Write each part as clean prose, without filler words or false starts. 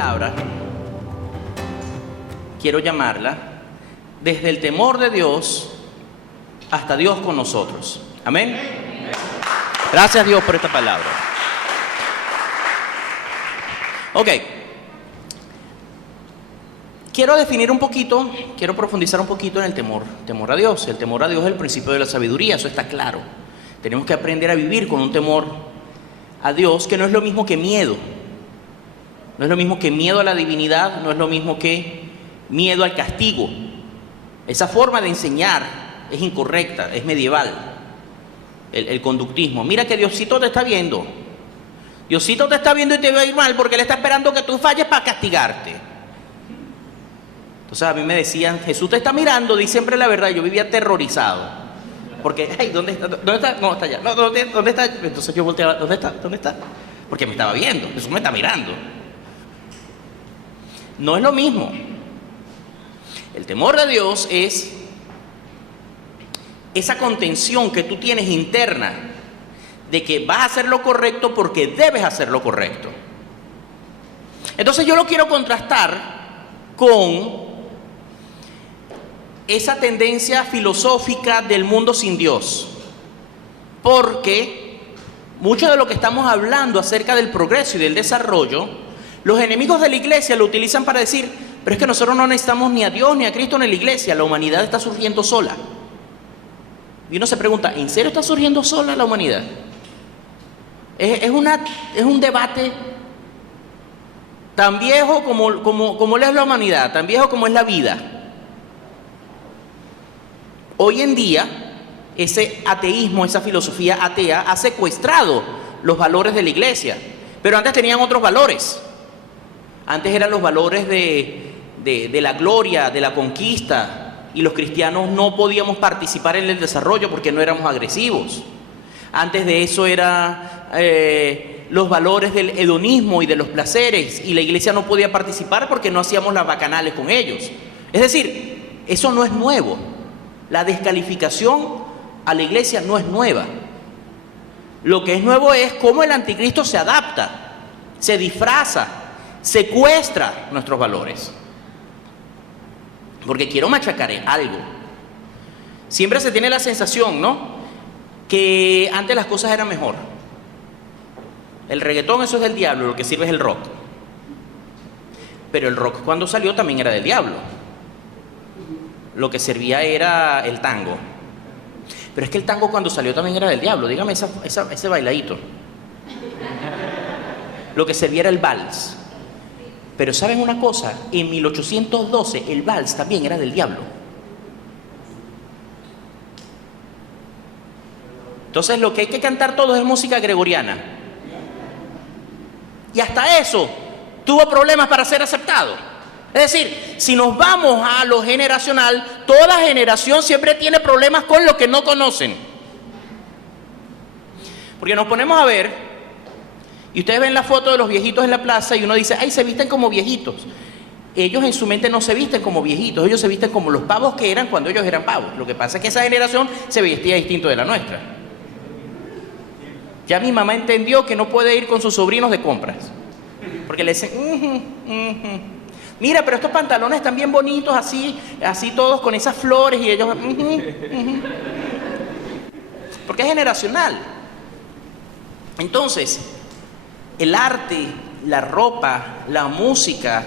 palabra quiero llamarla desde el temor de Dios hasta Dios con nosotros. Amén. Gracias Dios por esta palabra. Ok. Quiero definir un poquito, quiero profundizar un poquito en el temor a Dios. El temor a Dios es el principio de la sabiduría, eso está claro. Tenemos que aprender a vivir con un temor a Dios que no es lo mismo que miedo. No es lo mismo que miedo a la divinidad, no es lo mismo que miedo al castigo. Esa forma de enseñar es incorrecta, es medieval. El conductismo. Mira que Diosito te está viendo. Diosito te está viendo y te va a ir mal porque Él está esperando que tú falles para castigarte. Entonces a mí me decían, Jesús te está mirando, di siempre la verdad. Yo vivía aterrorizado. Porque, ay, ¿dónde está? ¿Dónde está? No, está allá. No, ¿dónde está? Entonces yo volteaba, ¿dónde está? ¿Dónde está? Porque me estaba viendo, Jesús me está mirando. No es lo mismo. El temor de Dios es esa contención que tú tienes interna de que vas a hacer lo correcto porque debes hacer lo correcto. Entonces yo lo quiero contrastar con esa tendencia filosófica del mundo sin Dios, porque mucho de lo que estamos hablando acerca del progreso y del desarrollo, los enemigos de la iglesia lo utilizan para decir, pero es que nosotros no necesitamos ni a Dios ni a Cristo ni a la iglesia, la humanidad está surgiendo sola. Y uno se pregunta, ¿en serio está surgiendo sola la humanidad? Es un debate tan viejo como es la humanidad, tan viejo como es la vida. Hoy en día, ese ateísmo, esa filosofía atea, ha secuestrado los valores de la iglesia. Pero antes tenían otros valores. Antes eran los valores de la gloria, de la conquista, y los cristianos no podíamos participar en el desarrollo porque no éramos agresivos. Antes de eso eran los valores del hedonismo y de los placeres, y la iglesia no podía participar porque no hacíamos las bacanales con ellos. Es decir, eso no es nuevo. La descalificación a la iglesia no es nueva. Lo que es nuevo es cómo el anticristo se adapta, se disfraza, secuestra nuestros valores. Porque quiero machacar algo. Siempre se tiene la sensación, ¿no?, que antes las cosas eran mejor. El reggaetón, eso es del diablo, lo que sirve es el rock. Pero el rock cuando salió también era del diablo. Lo que servía era el tango. Pero es que el tango cuando salió también era del diablo. Dígame ese bailadito. Lo que servía era el vals. Pero ¿saben una cosa? En 1812 el vals también era del diablo. Entonces lo que hay que cantar todos es música gregoriana. Y hasta eso tuvo problemas para ser aceptado. Es decir, si nos vamos a lo generacional, toda generación siempre tiene problemas con lo que no conocen. Porque nos ponemos a ver, y ustedes ven la foto de los viejitos en la plaza y uno dice, ay, se visten como viejitos. Ellos en su mente no se visten como viejitos, ellos se visten como los pavos que eran cuando ellos eran pavos. Lo que pasa es que esa generación se vestía distinto de la nuestra. Ya mi mamá entendió que no puede ir con sus sobrinos de compras, porque le dicen, mira, pero estos pantalones están bien bonitos, así todos con esas flores, y ellos, porque es generacional. Entonces, el arte, la ropa, la música,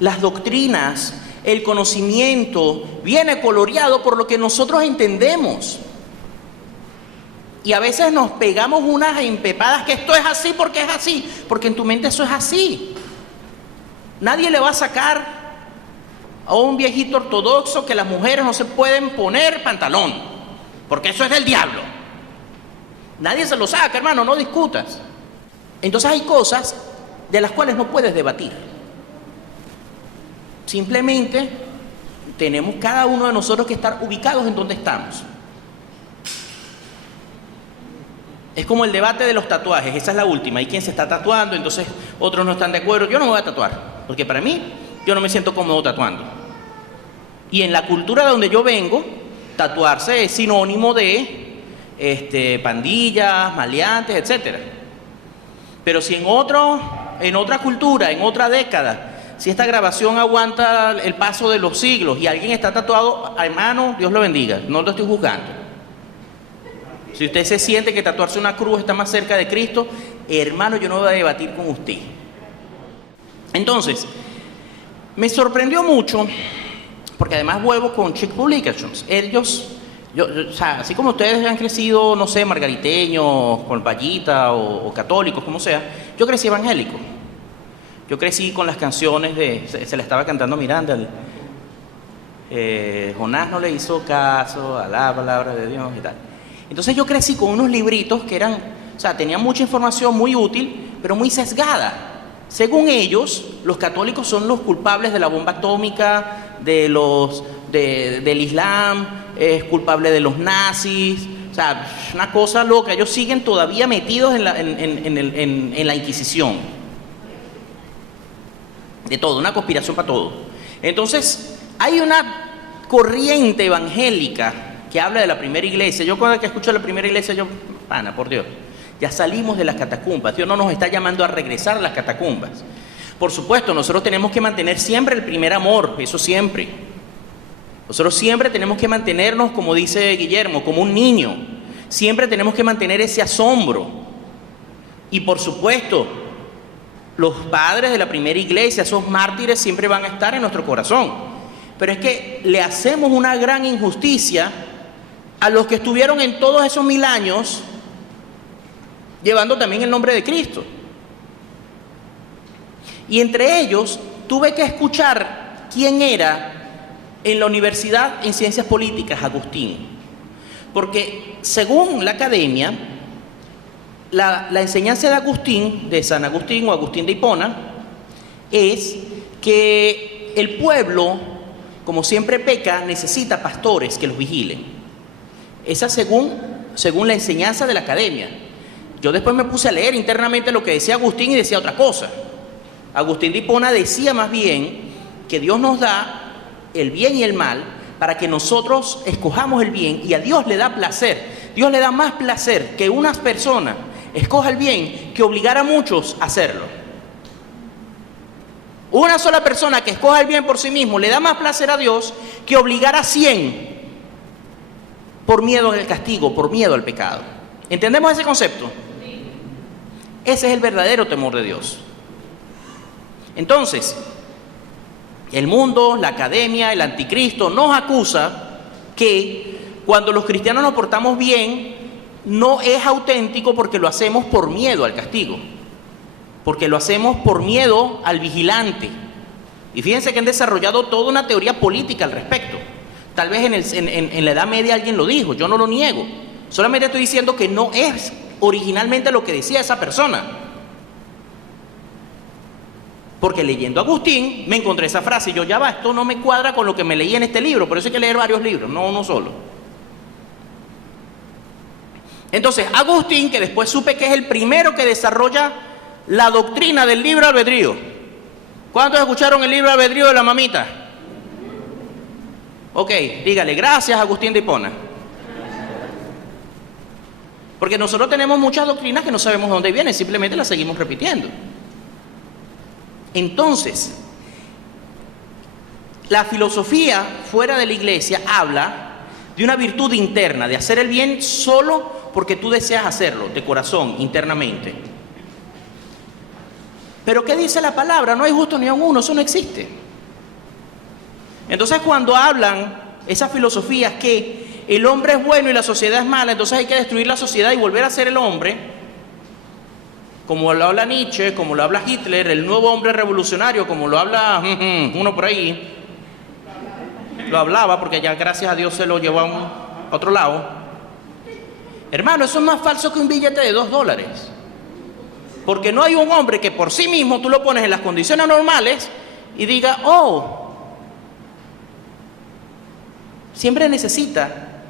las doctrinas, el conocimiento, viene coloreado por lo que nosotros entendemos. Y a veces nos pegamos unas empepadas que esto es así porque es así, porque en tu mente eso es así. Nadie le va a sacar a un viejito ortodoxo que las mujeres no se pueden poner pantalón, porque eso es del diablo. Nadie se lo saca, hermano, no discutas. Entonces hay cosas de las cuales no puedes debatir. Simplemente tenemos cada uno de nosotros que estar ubicados en donde estamos. Es como el debate de los tatuajes, esa es la última. Hay quien se está tatuando, entonces otros no están de acuerdo. Yo no me voy a tatuar, porque para mí, yo no me siento cómodo tatuando. Y en la cultura de donde yo vengo, tatuarse es sinónimo de pandillas, maleantes, etc. Pero si en otro en otra cultura, en otra década, si esta grabación aguanta el paso de los siglos y alguien está tatuado, hermano, Dios lo bendiga, no lo estoy juzgando. Si usted se siente que tatuarse una cruz está más cerca de Cristo, hermano, yo no voy a debatir con usted. Entonces, me sorprendió mucho, porque además vuelvo con Chick Publications. Ellos, o sea, así como ustedes han crecido, no sé, margariteños, con vallita o católicos, como sea, yo crecí evangélico. Yo crecí con las canciones se le estaba cantando a Miranda, Jonás no le hizo caso a la palabra de Dios y tal. Entonces yo crecí con unos libritos que eran, o sea, tenían mucha información muy útil, pero muy sesgada. Según ellos, los católicos son los culpables de la bomba atómica, del Islam, es culpable de los nazis, o sea, una cosa loca. Ellos siguen todavía metidos en la Inquisición. De todo, una conspiración para todo. Entonces, hay una corriente evangélica que habla de la primera iglesia. Yo cuando que escucho la primera iglesia, yo, pana, por Dios, ya salimos de las catacumbas. Dios no nos está llamando a regresar a las catacumbas. Por supuesto, nosotros tenemos que mantener siempre el primer amor, eso siempre. Nosotros siempre tenemos que mantenernos, como dice Guillermo, como un niño. Siempre tenemos que mantener ese asombro. Y por supuesto, los padres de la primera iglesia, esos mártires, siempre van a estar en nuestro corazón. Pero es que le hacemos una gran injusticia a los que estuvieron en todos esos 1000 años llevando también el nombre de Cristo. Y entre ellos tuve que escuchar quién era en la universidad en Ciencias Políticas, Agustín. Porque según la academia, la enseñanza de Agustín, de San Agustín o Agustín de Hipona, es que el pueblo, como siempre peca, necesita pastores que los vigilen. Esa según la enseñanza de la academia. Yo después me puse a leer internamente lo que decía Agustín y decía otra cosa. Agustín de Hipona decía más bien que Dios nos da el bien y el mal para que nosotros escojamos el bien, y a Dios le da placer. Dios le da más placer que una persona escoja el bien que obligar a muchos a hacerlo. Una sola persona que escoja el bien por sí mismo le da más placer a Dios que obligar a 100 por miedo al castigo, por miedo al pecado. ¿Entendemos ese concepto? Ese es el verdadero temor de Dios. Entonces, el mundo, la academia, el anticristo nos acusa que cuando los cristianos nos portamos bien, no es auténtico porque lo hacemos por miedo al castigo, porque lo hacemos por miedo al vigilante. Y fíjense que han desarrollado toda una teoría política al respecto. Tal vez en la Edad Media alguien lo dijo, yo no lo niego. Solamente estoy diciendo que no es originalmente lo que decía esa persona. Porque leyendo a Agustín me encontré esa frase y yo, ya va, esto no me cuadra con lo que me leí en este libro, por eso hay que leer varios libros, no uno solo. Entonces, Agustín, que después supe que es el primero que desarrolla la doctrina del libre albedrío. ¿Cuántos escucharon el libre albedrío de la mamita? Ok, dígale, gracias Agustín de Hipona. Porque nosotros tenemos muchas doctrinas que no sabemos de dónde vienen, simplemente las seguimos repitiendo. Entonces, la filosofía fuera de la iglesia habla de una virtud interna, de hacer el bien solo porque tú deseas hacerlo, de corazón, internamente. Pero ¿qué dice la palabra? No hay justo ni aun uno, eso no existe. Entonces cuando hablan esas filosofías que el hombre es bueno y la sociedad es mala, entonces hay que destruir la sociedad y volver a ser el hombre, como lo habla Nietzsche, como lo habla Hitler, el nuevo hombre revolucionario, como lo habla uno por ahí, lo hablaba porque ya gracias a Dios se lo llevó a otro lado. Hermano, eso es más falso que un billete de $2. Porque no hay un hombre que por sí mismo tú lo pones en las condiciones normales y diga, oh, siempre necesita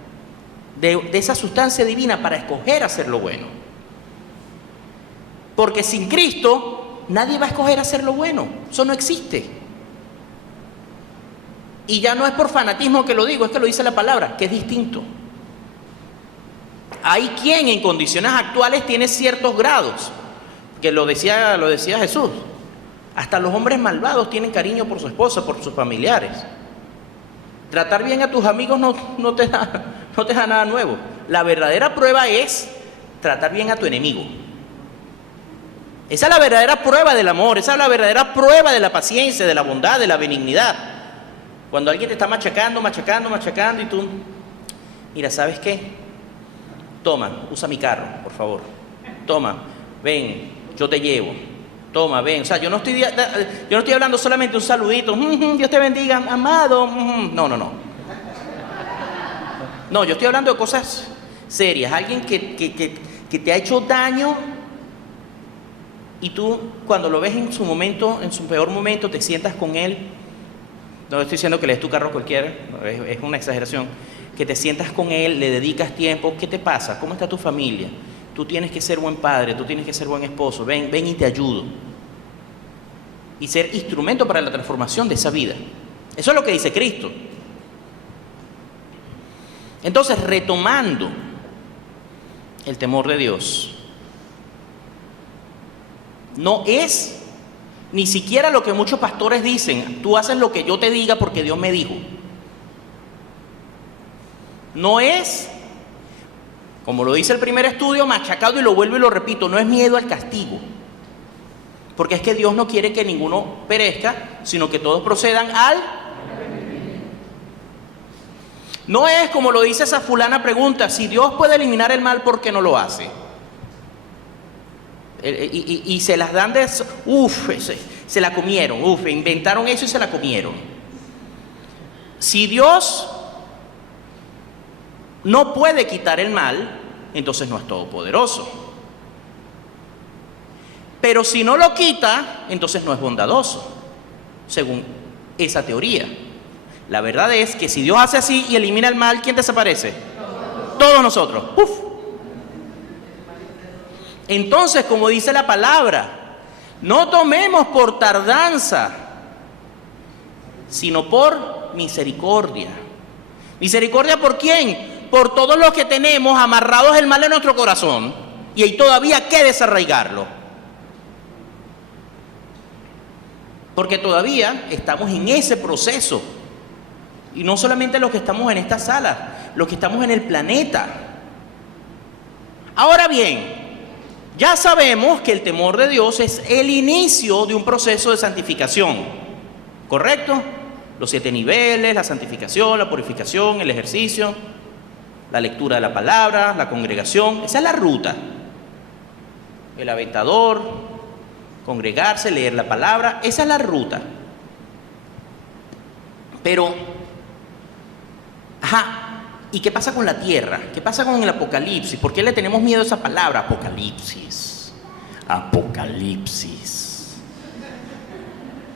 de esa sustancia divina para escoger hacer lo bueno. Porque sin Cristo nadie va a escoger hacer lo bueno, eso no existe. Y ya no es por fanatismo que lo digo, es que lo dice la palabra, que es distinto. Hay quien en condiciones actuales tiene ciertos grados, porque lo decía Jesús. Hasta los hombres malvados tienen cariño por su esposa, por sus familiares. Tratar bien a tus amigos no te da nada nuevo. La verdadera prueba es tratar bien a tu enemigo. Esa es la verdadera prueba del amor, esa es la verdadera prueba de la paciencia, de la bondad, de la benignidad. Cuando alguien te está machacando y tú, mira, ¿sabes qué? Toma, usa mi carro, por favor. Toma, ven, yo te llevo. Toma, ven. O sea, yo no estoy hablando solamente de un saludito. Dios te bendiga, amado. No. No, yo estoy hablando de cosas serias. Alguien que te ha hecho daño y tú, cuando lo ves en su momento, en su peor momento, te sientas con él. No estoy diciendo que le des tu carro a cualquiera, es una exageración. Que te sientas con él, le dedicas tiempo. ¿Qué te pasa? ¿Cómo está tu familia? Tú tienes que ser buen padre, tú tienes que ser buen esposo. Ven y te ayudo. Y ser instrumento para la transformación de esa vida. Eso es lo que dice Cristo. Entonces, retomando el temor de Dios, no es ni siquiera lo que muchos pastores dicen: tú haces lo que yo te diga porque Dios me dijo. No es, como lo dice el primer estudio, machacado, y lo vuelvo y lo repito, no es miedo al castigo. Porque es que Dios no quiere que ninguno perezca, sino que todos procedan al... No es como lo dice esa fulana pregunta: si Dios puede eliminar el mal, ¿por qué no lo hace? Y se las dan de... se la comieron, inventaron eso y se la comieron. Si Dios no puede quitar el mal, entonces no es todopoderoso. Pero si no lo quita, entonces no es bondadoso, según esa teoría. La verdad es que si Dios hace así y elimina el mal, ¿quién desaparece? Todos nosotros. Entonces, como dice la palabra, no tomemos por tardanza, sino por misericordia. ¿Misericordia por quién? Por todos los que tenemos amarrados el mal en nuestro corazón y hay todavía que desarraigarlo. Porque todavía estamos en ese proceso. Y no solamente los que estamos en esta sala, los que estamos en el planeta. Ahora bien, ya sabemos que el temor de Dios es el inicio de un proceso de santificación. ¿Correcto? Los 7 niveles, la santificación, la purificación, el ejercicio, la lectura de la palabra, la congregación. Esa es la ruta. El aventador, congregarse, leer la palabra, esa es la ruta. Pero, ¿y qué pasa con la tierra? ¿Qué pasa con el apocalipsis? ¿Por qué le tenemos miedo a esa palabra? Apocalipsis.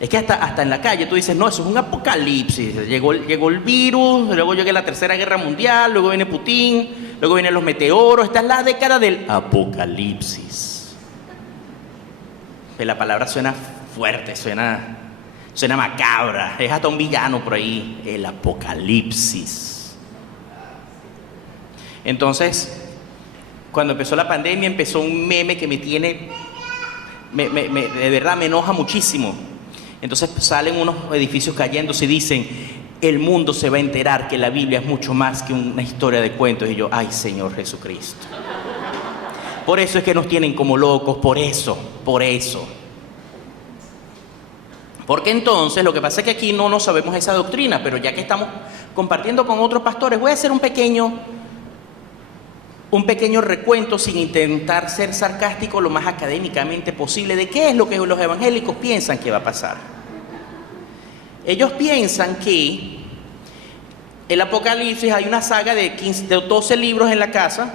Es que hasta en la calle tú dices, no, eso es un apocalipsis. Llegó el virus, luego llega la Tercera Guerra Mundial, luego viene Putin, luego vienen los meteoros. Esta es la década del apocalipsis. La palabra suena fuerte, suena macabra. Es hasta un villano por ahí, el apocalipsis. Entonces, cuando empezó la pandemia, empezó un meme que me tiene, de verdad me enoja muchísimo. Entonces salen unos edificios cayéndose y dicen: el mundo se va a enterar que la Biblia es mucho más que una historia de cuentos. Y yo, ay, Señor Jesucristo. Por eso es que nos tienen como locos, por eso. Porque entonces lo que pasa es que aquí no sabemos esa doctrina, pero ya que estamos compartiendo con otros pastores, voy a hacer un pequeño recuento sin intentar ser sarcástico, lo más académicamente posible, de qué es lo que los evangélicos piensan que va a pasar. Ellos piensan que el Apocalipsis, hay una saga de 12 libros en la casa,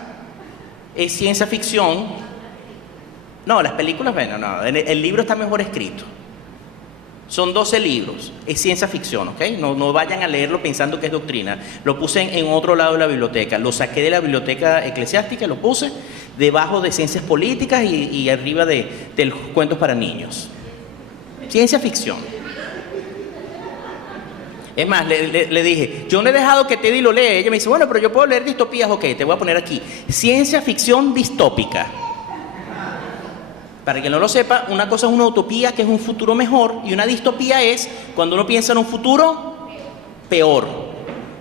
es ciencia ficción. No, las películas, bueno, no, el libro está mejor escrito. Son 12 libros, es ciencia ficción, ¿ok? No vayan a leerlo pensando que es doctrina. Lo puse en otro lado de la biblioteca, lo saqué de la biblioteca eclesiástica, lo puse debajo de ciencias políticas y arriba de los cuentos para niños. Ciencia ficción. Es más, le dije, yo no he dejado que Teddy lo lea. Ella me dice, bueno, pero yo puedo leer distopías, ok, te voy a poner aquí. Ciencia ficción distópica. Para quien no lo sepa, una cosa es una utopía, que es un futuro mejor, y una distopía es cuando uno piensa en un futuro peor,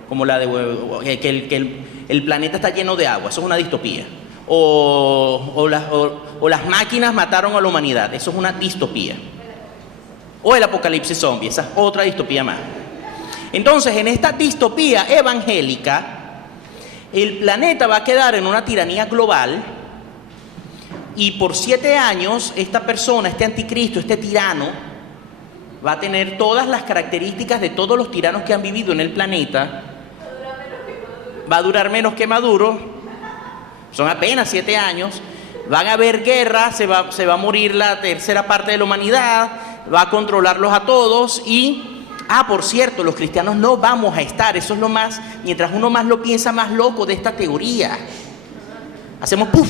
como la de que el planeta está lleno de agua. Eso es una distopía. O las máquinas mataron a la humanidad. Eso es una distopía. O el apocalipsis zombie. Esa es otra distopía más. Entonces, en esta distopía evangélica, el planeta va a quedar en una tiranía global, y por 7 años esta persona, este anticristo, este tirano, va a tener todas las características de todos los tiranos que han vivido en el planeta. Va a durar menos que Maduro. Son apenas 7 años. Van a haber guerras, se va a morir la tercera parte de la humanidad, va a controlarlos a todos y... por cierto, los cristianos no vamos a estar. Eso es lo más, mientras uno más lo piensa, más loco de esta teoría. Hacemos puff.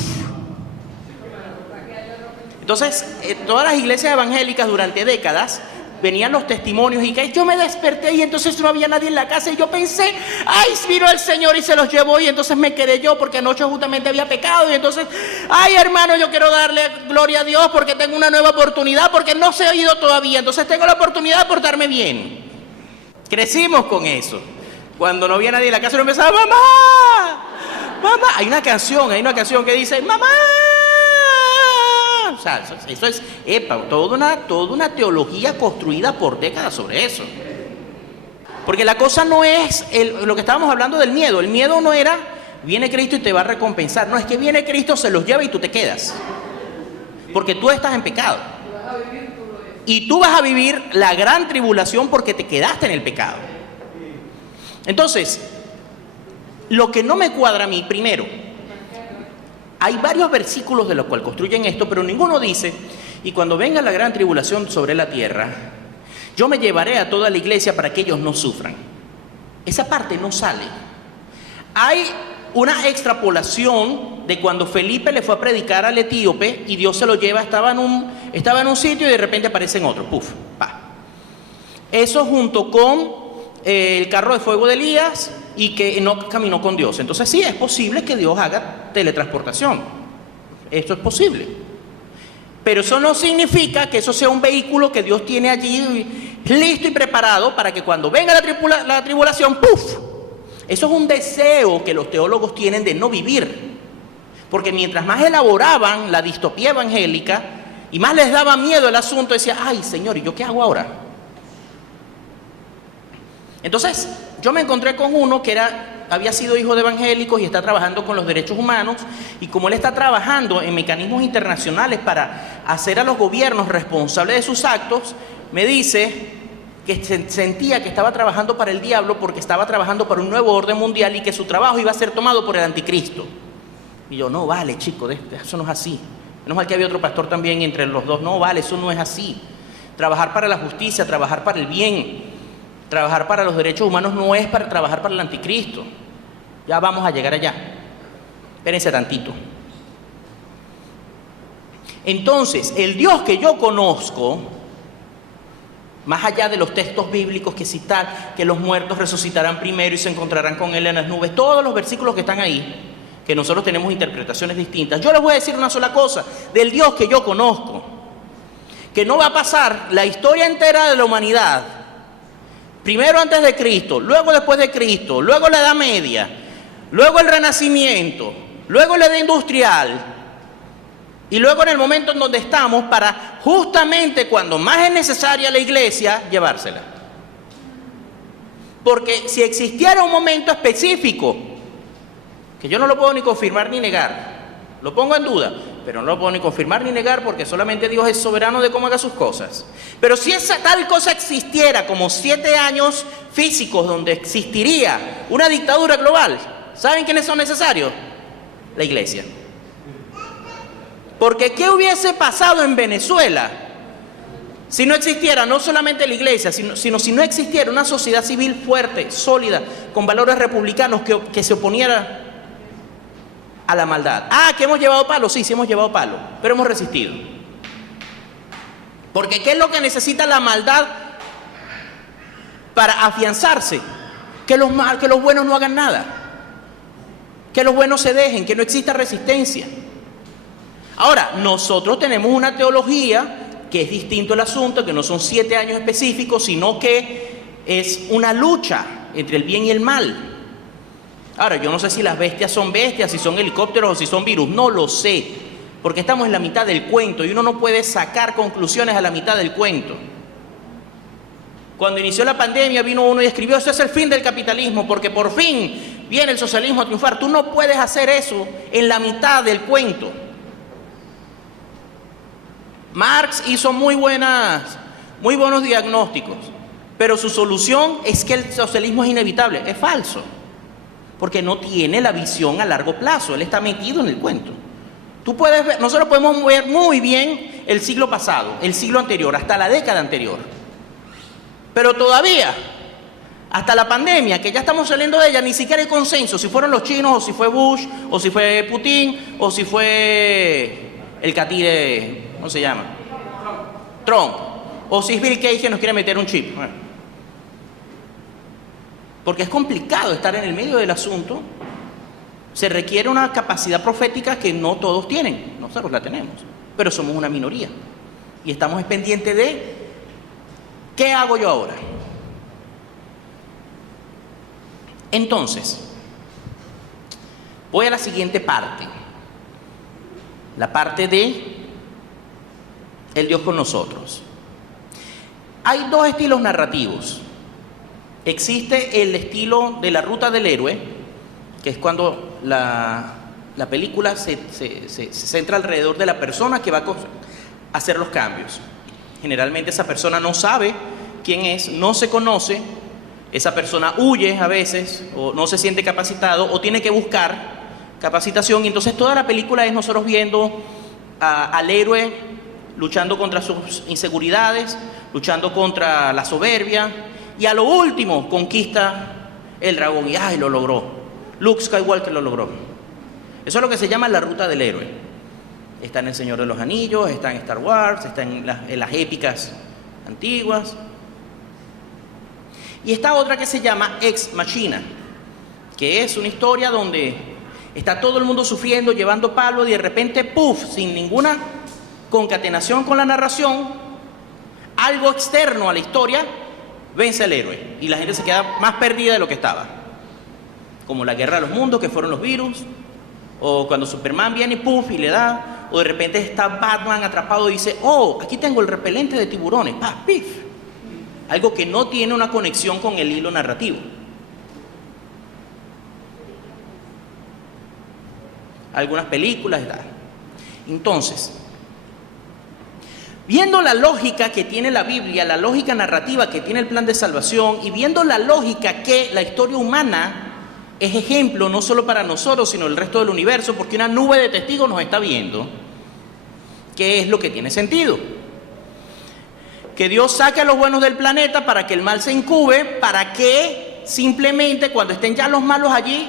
Entonces, todas las iglesias evangélicas durante décadas venían los testimonios y que yo me desperté y entonces no había nadie en la casa y yo pensé, ay, vino el Señor y se los llevó y entonces me quedé yo porque anoche justamente había pecado y entonces, ay, hermano, yo quiero darle gloria a Dios porque tengo una nueva oportunidad porque no se ha ido todavía, entonces tengo la oportunidad de portarme bien. Crecimos con eso. Cuando no había nadie en la casa uno empezaba, mamá, mamá. Hay una canción que dice, mamá. O sea, eso es toda una teología construida por décadas sobre eso. Porque la cosa no es lo que estábamos hablando del miedo. El miedo no era, viene Cristo y te va a recompensar. No, es que viene Cristo, se los lleva y tú te quedas. Porque tú estás en pecado. Y tú vas a vivir la gran tribulación porque te quedaste en el pecado. Entonces, lo que no me cuadra a mí, primero, hay varios versículos de los cuales construyen esto, pero ninguno dice, y cuando venga la gran tribulación sobre la tierra, yo me llevaré a toda la iglesia para que ellos no sufran. Esa parte no sale. Hay una extrapolación de cuando Felipe le fue a predicar al etíope y Dios se lo lleva, estaba en un sitio y de repente aparece en otro. Puf, pa. Eso junto con el carro de fuego de Elías y que no caminó con Dios. Entonces sí, es posible que Dios haga teletransportación. Esto es posible. Pero eso no significa que eso sea un vehículo que Dios tiene allí listo y preparado para que cuando venga la tribulación, ¡puf! Eso es un deseo que los teólogos tienen de no vivir. Porque mientras más elaboraban la distopía evangélica y más les daba miedo el asunto, decía, ay, Señor, ¿y yo qué hago ahora? Entonces, yo me encontré con uno que había sido hijo de evangélicos y está trabajando con los derechos humanos, y como él está trabajando en mecanismos internacionales para hacer a los gobiernos responsables de sus actos, me dice que sentía que estaba trabajando para el diablo porque estaba trabajando para un nuevo orden mundial y que su trabajo iba a ser tomado por el anticristo. Y yo, no vale, chico, eso no es así. Menos mal que había otro pastor también entre los dos. No vale, eso no es así. Trabajar para la justicia, trabajar para el bien, trabajar para los derechos humanos no es para trabajar para el anticristo. Ya vamos a llegar allá. Espérense tantito. Entonces, el Dios que yo conozco, más allá de los textos bíblicos que citan, que los muertos resucitarán primero y se encontrarán con Él en las nubes, todos los versículos que están ahí, que nosotros tenemos interpretaciones distintas, yo les voy a decir una sola cosa, del Dios que yo conozco, que no va a pasar la historia entera de la humanidad, primero antes de Cristo, luego después de Cristo, luego la Edad Media, luego el Renacimiento, luego la Edad Industrial, y luego en el momento en donde estamos para justamente cuando más es necesaria la iglesia, llevársela. Porque si existiera un momento específico, que yo no lo puedo ni confirmar ni negar, lo pongo en duda, pero no lo puedo ni confirmar ni negar porque solamente Dios es soberano de cómo haga sus cosas. Pero si esa tal cosa existiera como 7 años físicos donde existiría una dictadura global, ¿saben quiénes son necesarios? La iglesia. Porque ¿qué hubiese pasado en Venezuela si no existiera no solamente la iglesia, sino si no existiera una sociedad civil fuerte, sólida, con valores republicanos que se oponiera a la maldad? ¿Que hemos llevado palo? Sí, hemos llevado palo, pero hemos resistido. Porque ¿qué es lo que necesita la maldad para afianzarse? Que los buenos no hagan nada, que los buenos se dejen, que no exista resistencia. Ahora, nosotros tenemos una teología que es distinto el asunto, que no son 7 años específicos, sino que es una lucha entre el bien y el mal. Ahora, yo no sé si las bestias son bestias, si son helicópteros o si son virus, no lo sé, porque estamos en la mitad del cuento y uno no puede sacar conclusiones a la mitad del cuento. Cuando inició la pandemia vino uno y escribió: "Ese es el fin del capitalismo, porque por fin viene el socialismo a triunfar". Tú no puedes hacer eso en la mitad del cuento. Marx hizo muy buenos diagnósticos, pero su solución es que el socialismo es inevitable. Es falso, porque no tiene la visión a largo plazo. Él está metido en el cuento. Tú puedes ver, nosotros podemos ver muy bien el siglo pasado, el siglo anterior, hasta la década anterior. Pero todavía, hasta la pandemia, que ya estamos saliendo de ella, ni siquiera hay consenso si fueron los chinos, o si fue Bush, o si fue Putin, o si fue el catire, ¿cómo se llama? Trump. O si es Bill Gates que nos quiere meter un chip. Bueno. Porque es complicado estar en el medio del asunto. Se requiere una capacidad profética que no todos tienen. Nosotros la tenemos, pero somos una minoría. Y estamos pendientes de: ¿qué hago yo ahora? Entonces, voy a la siguiente parte. La parte de el Dios con nosotros. Hay 2 estilos narrativos. Existe el estilo de la ruta del héroe, que es cuando la película se centra alrededor de la persona que va a hacer los cambios. Generalmente esa persona no sabe quién es, no se conoce, esa persona huye a veces, o no se siente capacitado, o tiene que buscar capacitación, y entonces toda la película es nosotros viendo al héroe luchando contra sus inseguridades, luchando contra la soberbia, y a lo último conquista el dragón, y ¡ay, lo logró! Luke Skywalker lo logró. Eso es lo que se llama la ruta del héroe. Está en El Señor de los Anillos, está en Star Wars, está en las épicas antiguas. Y está otra que se llama Ex Machina, que es una historia donde está todo el mundo sufriendo, llevando palo, y de repente, ¡puf!, sin ninguna concatenación con la narración, algo externo a la historia vence al héroe, y la gente se queda más perdida de lo que estaba. Como la Guerra de los Mundos, que fueron los virus, o cuando Superman viene y ¡puf!, y le da, o de repente está Batman atrapado y dice: "Oh, aquí tengo el repelente de tiburones", ¡paf!, ¡pif! Algo que no tiene una conexión con el hilo narrativo. Algunas películas y tal. Entonces, viendo la lógica que tiene la Biblia, la lógica narrativa que tiene el plan de salvación, y viendo la lógica que la historia humana es ejemplo no solo para nosotros, sino el resto del universo, porque una nube de testigos nos está viendo, ¿qué es lo que tiene sentido? Que Dios saque a los buenos del planeta para que el mal se incube, para que simplemente cuando estén ya los malos allí,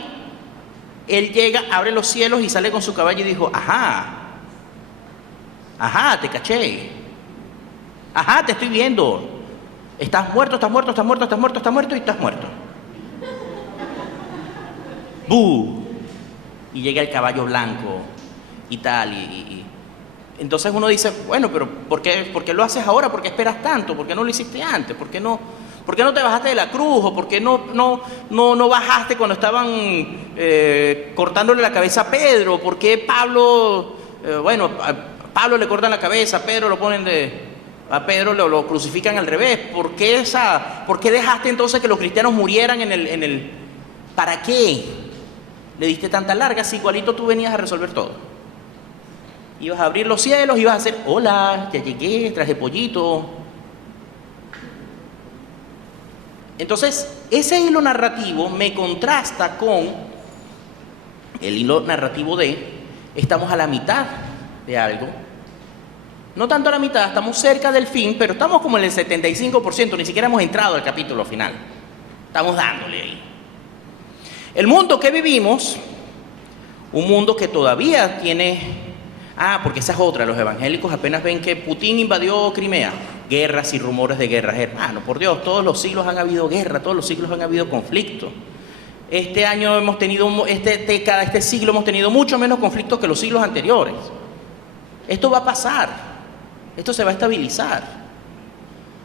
Él llega, abre los cielos y sale con su caballo y dijo: ajá, te caché, ajá, te estoy viendo, estás muerto, estás muerto, estás muerto, estás muerto, estás muerto y estás muerto. ¡Bú! Y llega el caballo blanco y tal, entonces uno dice: bueno, pero ¿por qué lo haces ahora? ¿Por qué esperas tanto? ¿Por qué no lo hiciste antes? ¿Por qué no te bajaste de la cruz? ¿O por qué no bajaste cuando estaban cortándole la cabeza a Pedro? ¿Por qué Pablo, a Pablo le cortan la cabeza, a Pedro a Pedro lo crucifican al revés? ¿Por qué dejaste entonces que los cristianos murieran en el ¿para qué le diste tanta larga si igualito tú venías a resolver todo? Ibas a abrir los cielos, ibas a hacer: hola, ya llegué, traje pollito. Entonces, ese hilo narrativo me contrasta con el hilo narrativo de: estamos a la mitad de algo. No tanto a la mitad, estamos cerca del fin, pero estamos como en el 75%, ni siquiera hemos entrado al capítulo final. Estamos dándole ahí. El mundo que vivimos, un mundo que todavía tiene... porque esa es otra, los evangélicos apenas ven que Putin invadió Crimea, guerras y rumores de guerras. Hermano, por Dios, todos los siglos han habido guerra, todos los siglos han habido conflicto. Este año hemos tenido, este siglo hemos tenido mucho menos conflictos que los siglos anteriores. esto va a pasar, esto se va a estabilizar.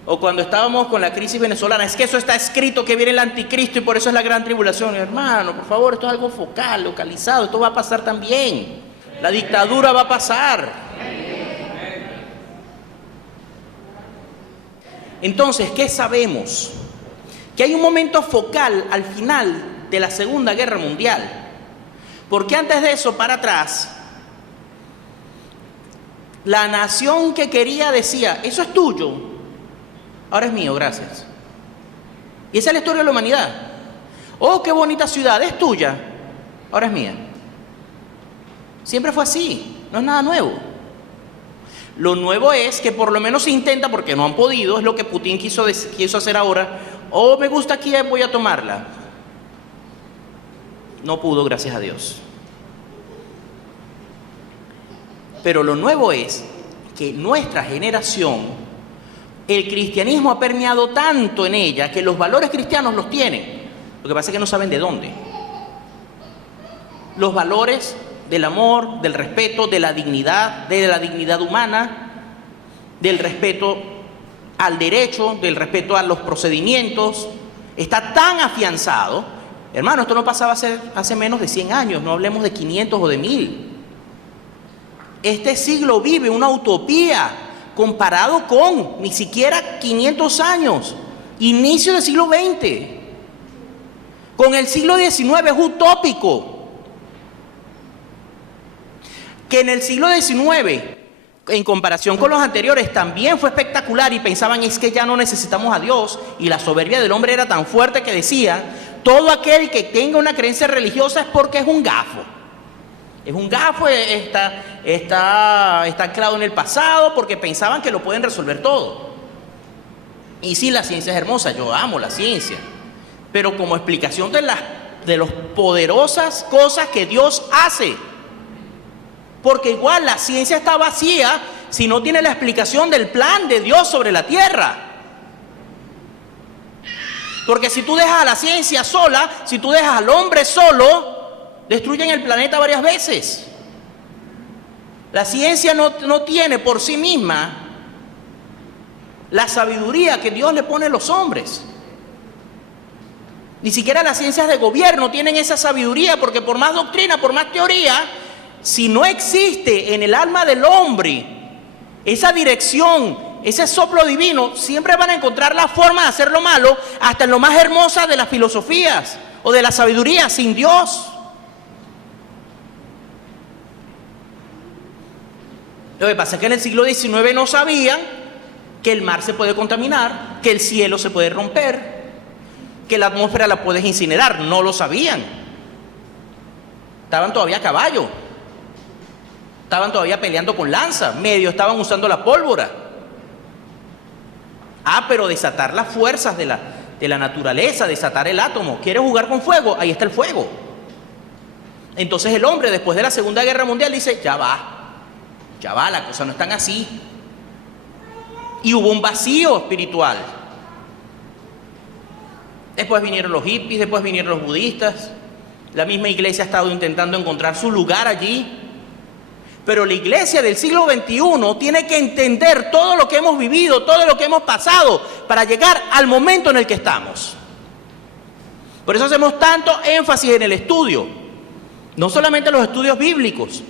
O cuando estábamos con la crisis venezolana, es que eso está escrito que viene el anticristo y por eso es la gran tribulación. Hermano, por favor, esto es algo focal, localizado, esto va a pasar también. La dictadura va a pasar. Entonces, ¿qué sabemos? Que hay un momento focal al final de la Segunda Guerra Mundial. Porque antes de eso, para atrás, la nación que quería decía, eso es tuyo, ahora es mío, gracias. Y esa es la historia de la humanidad. Oh, qué bonita ciudad, es tuya, ahora es mía. Siempre fue así, no es nada nuevo. Lo nuevo es que por lo menos se intenta, porque no han podido, es lo que Putin quiso hacer ahora. Oh, me gusta Kiev, voy a tomarla. No pudo, gracias a Dios. Pero lo nuevo es que nuestra generación, el cristianismo ha permeado tanto en ella que los valores cristianos los tienen. Lo que pasa es que no saben de dónde. Los valores del amor, del respeto, de la dignidad humana, del respeto al derecho, del respeto a los procedimientos, está tan afianzado. Hermano, esto no pasaba hace menos de 100 años, no hablemos de 500 o de 1000. Este siglo vive una utopía comparado con ni siquiera 500 años, inicio del siglo XX. Con el siglo XIX es utópico. Que en el siglo XIX, en comparación con los anteriores, también fue espectacular y pensaban es que ya no necesitamos a Dios, y la soberbia del hombre era tan fuerte que decía, todo aquel que tenga una creencia religiosa es porque es un gafo. Es un gafo, está anclado en el pasado porque pensaban que lo pueden resolver todo. Y sí, la ciencia es hermosa, yo amo la ciencia, pero como explicación de las poderosas cosas que Dios hace. Porque igual la ciencia está vacía si no tiene la explicación del plan de Dios sobre la tierra. Porque si tú dejas a la ciencia sola, si tú dejas al hombre solo, destruyen el planeta varias veces. La ciencia no tiene por sí misma la sabiduría que Dios le pone a los hombres. Ni siquiera las ciencias de gobierno tienen esa sabiduría, porque por más doctrina, por más teoría, si no existe en el alma del hombre esa dirección, ese soplo divino, siempre van a encontrar la forma de hacer lo malo, hasta en lo más hermosa de las filosofías o de la sabiduría, sin Dios. Lo que pasa es que en el siglo XIX no sabían que el mar se puede contaminar, que el cielo se puede romper, que la atmósfera la puedes incinerar. No lo sabían. Estaban todavía a caballo. Estaban todavía peleando con lanza, medio estaban usando la pólvora. Pero desatar las fuerzas de la naturaleza, desatar el átomo. ¿Quieres jugar con fuego? Ahí está el fuego. Entonces el hombre, después de la Segunda Guerra Mundial, dice, ya va, la cosa no es tan así. Y hubo un vacío espiritual. Después vinieron los hippies, después vinieron los budistas. La misma iglesia ha estado intentando encontrar su lugar allí. Pero la iglesia del siglo XXI tiene que entender todo lo que hemos vivido, todo lo que hemos pasado, para llegar al momento en el que estamos. Por eso hacemos tanto énfasis en el estudio. No solamente los estudios bíblicos,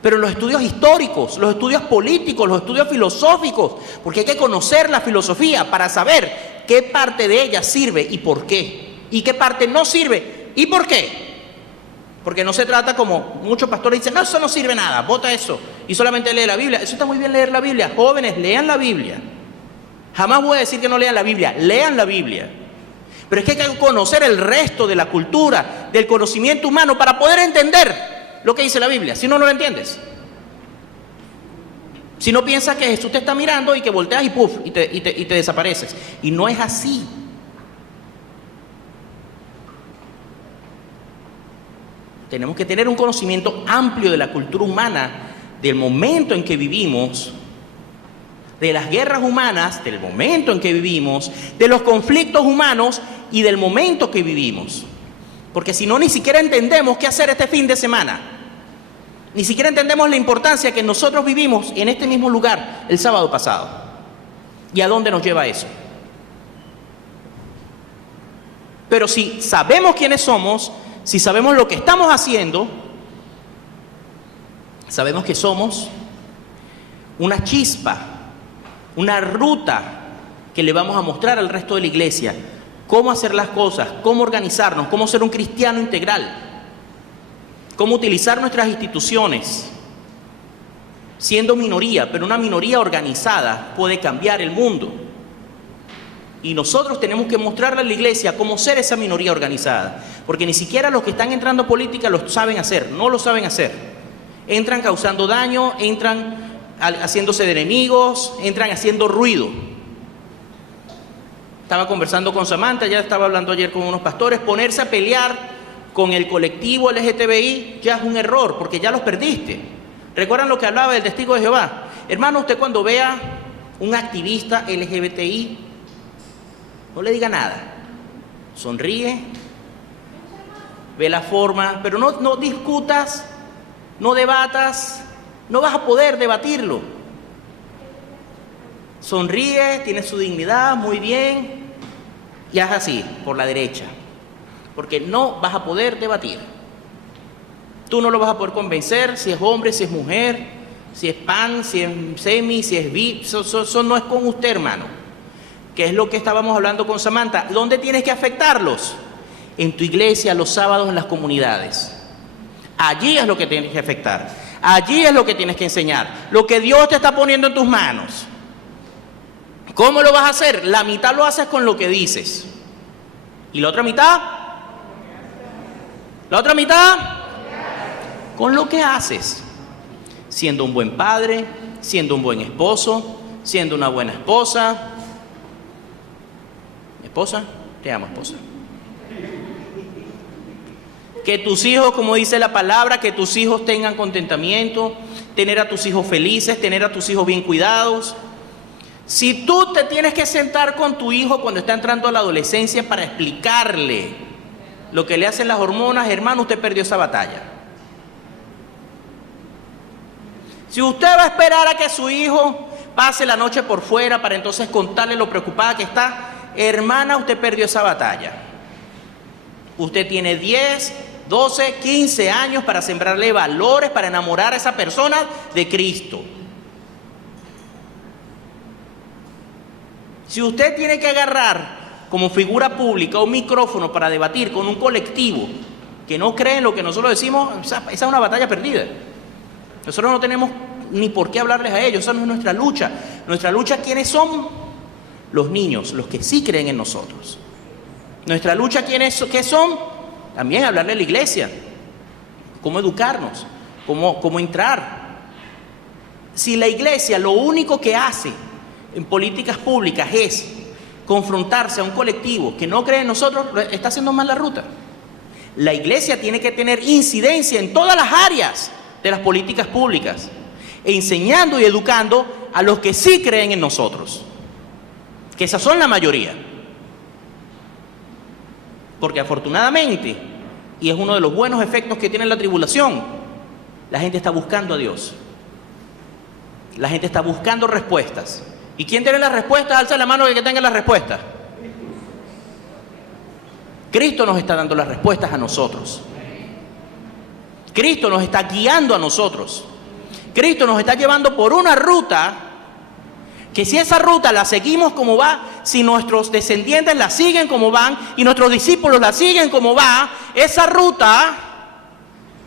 pero los estudios históricos, los estudios políticos, los estudios filosóficos, porque hay que conocer la filosofía para saber qué parte de ella sirve y por qué, y qué parte no sirve y por qué. Porque no se trata como muchos pastores dicen, no, eso no sirve nada, bota eso y solamente lee la Biblia. Eso está muy bien leer la Biblia. Jóvenes, lean la Biblia. Jamás voy a decir que no lean la Biblia, lean la Biblia. Pero es que hay que conocer el resto de la cultura, del conocimiento humano para poder entender lo que dice la Biblia. Si no, no lo entiendes. Si no, piensas que Jesús te está mirando y que volteas y puff, y te desapareces. Y no es así. Tenemos que tener un conocimiento amplio de la cultura humana, del momento en que vivimos, de las guerras humanas, del momento en que vivimos, de los conflictos humanos y del momento que vivimos. Porque si no, ni siquiera entendemos qué hacer este fin de semana. Ni siquiera entendemos la importancia que nosotros vivimos en este mismo lugar el sábado pasado. ¿Y a dónde nos lleva eso? Pero si sabemos quiénes somos, si sabemos lo que estamos haciendo, sabemos que somos una chispa, una ruta que le vamos a mostrar al resto de la iglesia cómo hacer las cosas, cómo organizarnos, cómo ser un cristiano integral, cómo utilizar nuestras instituciones, siendo minoría, pero una minoría organizada puede cambiar el mundo. Y nosotros tenemos que mostrarle a la iglesia cómo ser esa minoría organizada, porque ni siquiera los que están entrando a política lo saben hacer, no lo saben hacer. Entran causando daño, entran haciéndose de enemigos, entran haciendo ruido. Estaba conversando con Samantha, ya estaba hablando ayer con unos pastores, ponerse a pelear con el colectivo LGTBI ya es un error, porque ya los perdiste. ¿Recuerdan lo que hablaba del testigo de Jehová? Hermano, usted cuando vea un activista LGBTI, no le diga nada, sonríe, ve la forma, pero no discutas, no debatas, no vas a poder debatirlo. Sonríe, tiene su dignidad, muy bien, y haz así, por la derecha, porque no vas a poder debatir. Tú no lo vas a poder convencer si es hombre, si es mujer, si es pan, si es semi, si es bi, eso no es con usted, hermano. ¿Qué es lo que estábamos hablando con Samantha? ¿Dónde tienes que afectarlos? En tu iglesia, los sábados, en las comunidades. Allí es lo que tienes que afectar. Allí es lo que tienes que enseñar. Lo que Dios te está poniendo en tus manos. ¿Cómo lo vas a hacer? La mitad lo haces con lo que dices. ¿Y la otra mitad? ¿La otra mitad? Con lo que haces. Siendo un buen padre, siendo un buen esposo, siendo una buena esposa. ¿Esposa? Te amo, esposa. Que tus hijos, como dice la palabra, que tus hijos tengan contentamiento, tener a tus hijos felices, tener a tus hijos bien cuidados. Si tú te tienes que sentar con tu hijo cuando está entrando a la adolescencia para explicarle lo que le hacen las hormonas, hermano, usted perdió esa batalla. Si usted va a esperar a que su hijo pase la noche por fuera para entonces contarle lo preocupada que está, hermana, usted perdió esa batalla. Usted tiene 10, 12, 15 años para sembrarle valores, para enamorar a esa persona de Cristo. Si usted tiene que agarrar como figura pública un micrófono para debatir con un colectivo que no cree en lo que nosotros decimos, esa es una batalla perdida. Nosotros no tenemos ni por qué hablarles a ellos, esa no es nuestra lucha. Nuestra lucha, ¿quiénes son? Los niños, los que sí creen en nosotros. Nuestra lucha, ¿qué son? También hablarle a la iglesia, cómo educarnos, cómo entrar. Si la iglesia lo único que hace en políticas públicas es confrontarse a un colectivo que no cree en nosotros, está haciendo mal la ruta. La iglesia tiene que tener incidencia en todas las áreas de las políticas públicas, enseñando y educando a los que sí creen en nosotros, que esas son la mayoría. Porque afortunadamente, y es uno de los buenos efectos que tiene la tribulación, la gente está buscando a Dios. La gente está buscando respuestas. ¿Y quién tiene las respuestas? Alza la mano el que tenga las respuestas. Cristo nos está dando las respuestas a nosotros. Cristo nos está guiando a nosotros. Cristo nos está llevando por una ruta que si esa ruta la seguimos como va, si nuestros descendientes la siguen como van y nuestros discípulos la siguen como va, esa ruta,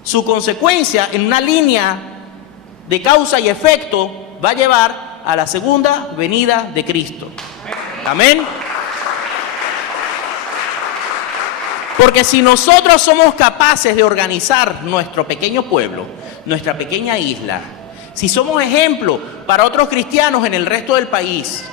su consecuencia en una línea de causa y efecto va a llevar a la segunda venida de Cristo. Amén. Porque si nosotros somos capaces de organizar nuestro pequeño pueblo, nuestra pequeña isla, si somos ejemplo para otros cristianos en el resto del país,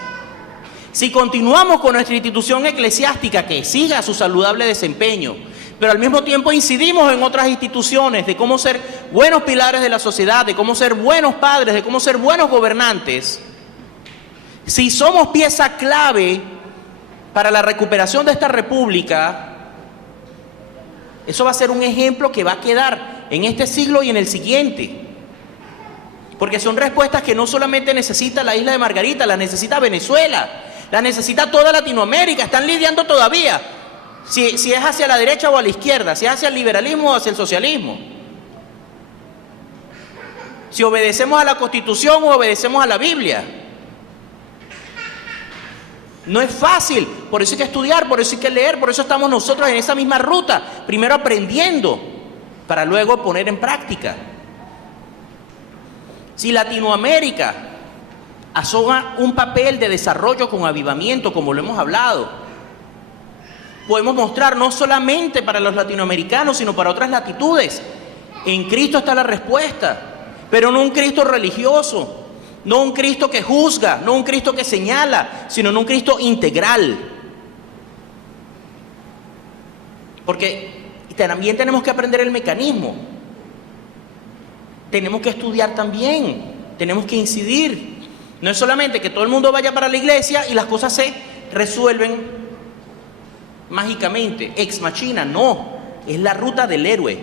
si continuamos con nuestra institución eclesiástica que siga su saludable desempeño, pero al mismo tiempo incidimos en otras instituciones de cómo ser buenos pilares de la sociedad, de cómo ser buenos padres, de cómo ser buenos gobernantes, si somos pieza clave para la recuperación de esta república, eso va a ser un ejemplo que va a quedar en este siglo y en el siguiente. Porque son respuestas que no solamente necesita la isla de Margarita, las necesita Venezuela, las necesita toda Latinoamérica, están lidiando todavía. Si es hacia la derecha o a la izquierda, si es hacia el liberalismo o hacia el socialismo. Si obedecemos a la Constitución o obedecemos a la Biblia. No es fácil, por eso hay que estudiar, por eso hay que leer, por eso estamos nosotros en esa misma ruta, primero aprendiendo, para luego poner en práctica. Si Latinoamérica asoma un papel de desarrollo con avivamiento, como lo hemos hablado, podemos mostrar no solamente para los latinoamericanos, sino para otras latitudes. En Cristo está la respuesta, pero no un Cristo religioso, no un Cristo que juzga, no un Cristo que señala, sino en un Cristo integral. Porque también tenemos que aprender el mecanismo. Tenemos que estudiar también, tenemos que incidir. No es solamente que todo el mundo vaya para la iglesia y las cosas se resuelven mágicamente, ex machina, no. Es la ruta del héroe.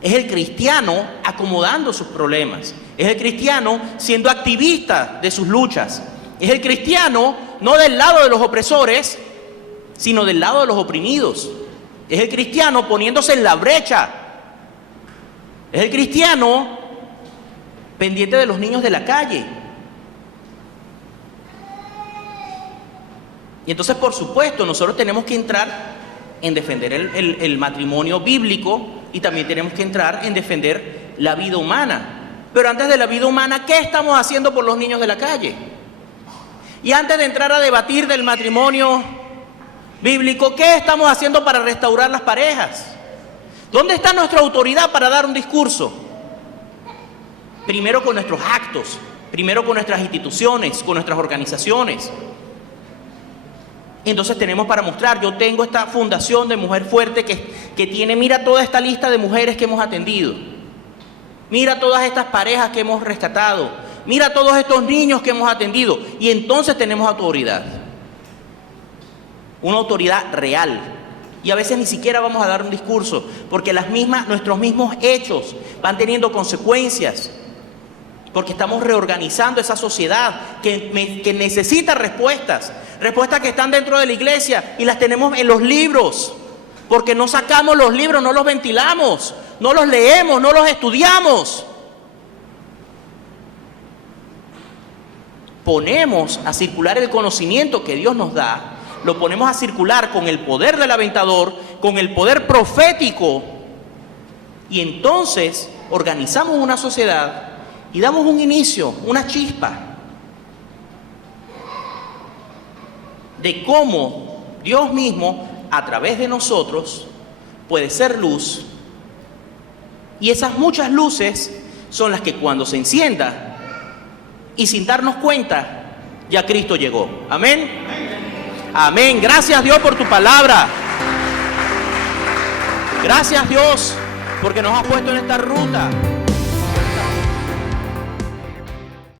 Es el cristiano acomodando sus problemas. Es el cristiano siendo activista de sus luchas. Es el cristiano no del lado de los opresores, sino del lado de los oprimidos. Es el cristiano poniéndose en la brecha. Es el cristiano pendiente de los niños de la calle. Y entonces, por supuesto, nosotros tenemos que entrar en defender el matrimonio bíblico y también tenemos que entrar en defender la vida humana. Pero antes de la vida humana, ¿qué estamos haciendo por los niños de la calle? Y antes de entrar a debatir del matrimonio bíblico, ¿qué estamos haciendo para restaurar las parejas? ¿Dónde está nuestra autoridad para dar un discurso? Primero con nuestros actos, primero con nuestras instituciones, con nuestras organizaciones. Entonces tenemos para mostrar, yo tengo esta fundación de Mujer Fuerte que tiene, mira toda esta lista de mujeres que hemos atendido. Mira todas estas parejas que hemos rescatado. Mira todos estos niños que hemos atendido. Y entonces tenemos autoridad. Una autoridad real. Y a veces ni siquiera vamos a dar un discurso, porque nuestros mismos hechos van teniendo consecuencias. Porque estamos reorganizando esa sociedad que necesita respuestas. Respuestas que están dentro de la iglesia y las tenemos en los libros. Porque no sacamos los libros, no los ventilamos, no los leemos, no los estudiamos. Ponemos a circular el conocimiento que Dios nos da, lo ponemos a circular con el poder del aventador, con el poder profético, y entonces organizamos una sociedad y damos un inicio, una chispa de cómo Dios mismo, a través de nosotros, puede ser luz. Y esas muchas luces son las que cuando se encienda y sin darnos cuenta, ya Cristo llegó. Amén. Amén. Gracias Dios por tu palabra. Gracias Dios porque nos has puesto en esta ruta.